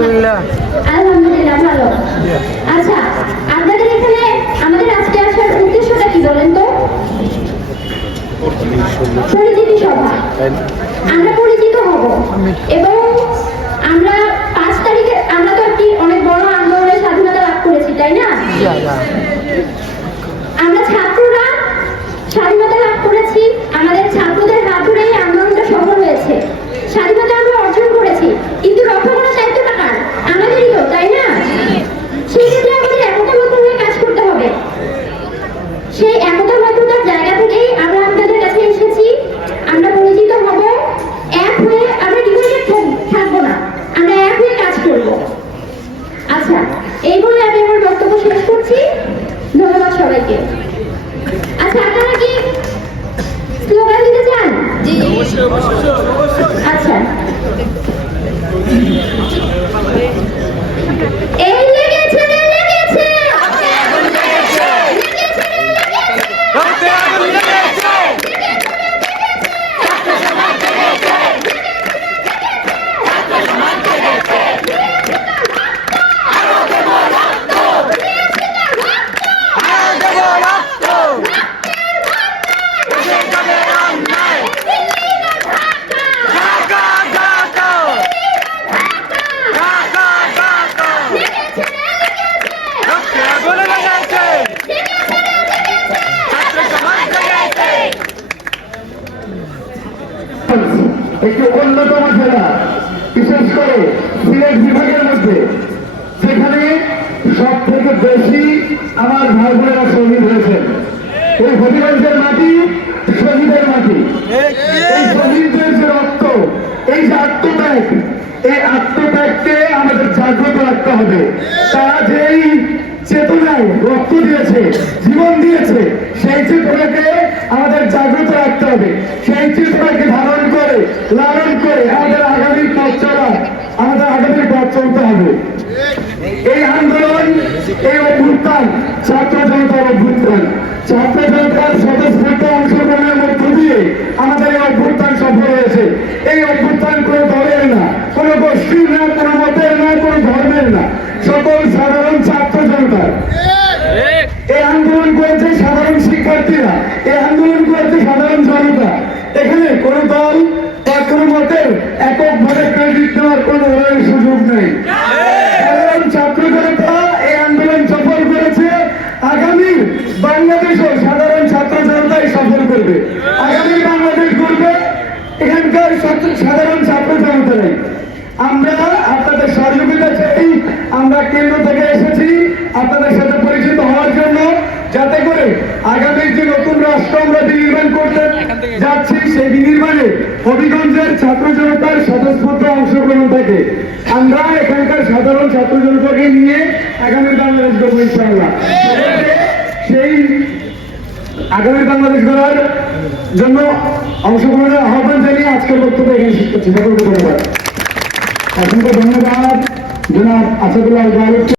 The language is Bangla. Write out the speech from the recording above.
আলহামদুলিল্লাহ। আলহামদুলিল্লাহ ভালো। আচ্ছা আপনাদের এখানে আমাদের আজকে আসার উদ্দেশ্যটা কি বলেন তো? পরিচিতি সভা। আমরা পরিচিত হব। এবং আমরা পাঁচ তারিখে আমরা তো একটি অনেক বড় আন্দোলনের স্বাধীনতা লাভ করেছি তাই না ইয়া ইয়া আমরা ছাত্ররা স্বাধীনতা লাভ করেছি আমাদের ছাত্রদের হাত ধরে এই আন্দোলনটা সফল হয়েছে স্বাধীনতা আমরা অর্জন করেছি কিন্তু রক্ষা করার দায়িত্বটা কার আমাদেরই তো তাই না সেই ক্ষেত্রে আমাদের একতাবদ্ধ হয়ে কাজ করতে হবে সেই একতাবদ্ধতার জায়গা থেকেই আমরা আপনাদের কাছে এসেছি আমরা পরিচিত হব এক হয়ে আমরা ডিভাইডেড থাকব না আমরা এক হয়ে কাজ করব আচ্ছা এই বলে আমি আমার বক্তব্য করছি ধন্যবাদ সবাইকে। আচ্ছা আপনারা কি স্লোগান দিতে চান? আচ্ছা। একটি অন্যতম জেলা বিশেষ করে সিলেট বিভাগের মধ্যে। যেখানে সব থেকে বেশি আমার ভাই বোনেরা শহীদ হয়েছেন। এই হবিগঞ্জের মাটি শহীদের মাটি। এই শহীদদের যে রক্ত, এই যে আত্মত্যাগ, এই আত্মত্যাগকে আমাদের জাগ্রত রাখতে হবে। তারা যেই চেতনায় রক্ত দিয়েছে জীবন দিয়েছে সেই চেতনাকে আমাদের জাগ্রত রাখতে হবে সেই চেতনাকে ধারণ করে লালন করে আমাদের আগামী পথ চলা আমাদের আগামী পথ চলতে হবে এই আন্দোলন, এই অভ্যুত্থান ছাত্র জনতার অভ্যুত্থান। ছাত্র জনতার স্বতঃস্ফূর্ত অংশগ্রহণের মধ্য দিয়ে আমাদের এই অভ্যুত্থান সফল হয়েছে। এই অভ্যুত্থান কোনো দলের না, কোনো গোষ্ঠীর না, কোনো মতের না, কোনো ধর্মের না। সকল সাধারণ ছাত্র জনতার এই আন্দোলন করেছে সাধারণ শিক্ষার্থীরা, এই আন্দোলন করেছে সাধারণ জনতা। এখানে কোন দল বা কোন মতের এককভাবে ক্রেডিট নেওয়ার কোন সুযোগ নেই সাধারণ ছাত্র জনতা এই আন্দোলন সফল করেছে আগামী বাংলাদেশও সাধারণ ছাত্র জনতাই সফল করবে আগামী বাংলাদেশ করবে এখানকার ছাত্র- সাধারণ ছাত্র জনতারাই আমরা আপনাদের সহযোগিতা চাই। আমরা কেন্দ্র থেকে এসেছি আপনাদের সাথে পরিচিত হওয়ার জন্য, যাতে করে আগামী যে নতুন রাষ্ট্র আমরা বিনির্মাণ করতে যাচ্ছি, সেই বিনির্মাণে হবিগঞ্জের ছাত্র জনতার স্বতঃস্ফূর্ত অংশগ্রহণ থাকে। আমরা এখানকার সাধারণ ছাত্র জনতাকে নিয়ে আগামী বাংলাদেশ গড়ব, ইনশাআল্লাহ। সেই আগামী বাংলাদেশ গড়ার জন্য অংশগ্রহণের আহ্বান জানিয়ে আজকের বক্তব্য এখানে শেষ ধন্যবাদ। असंख्य धन्यवाद। जिला असदुल्ला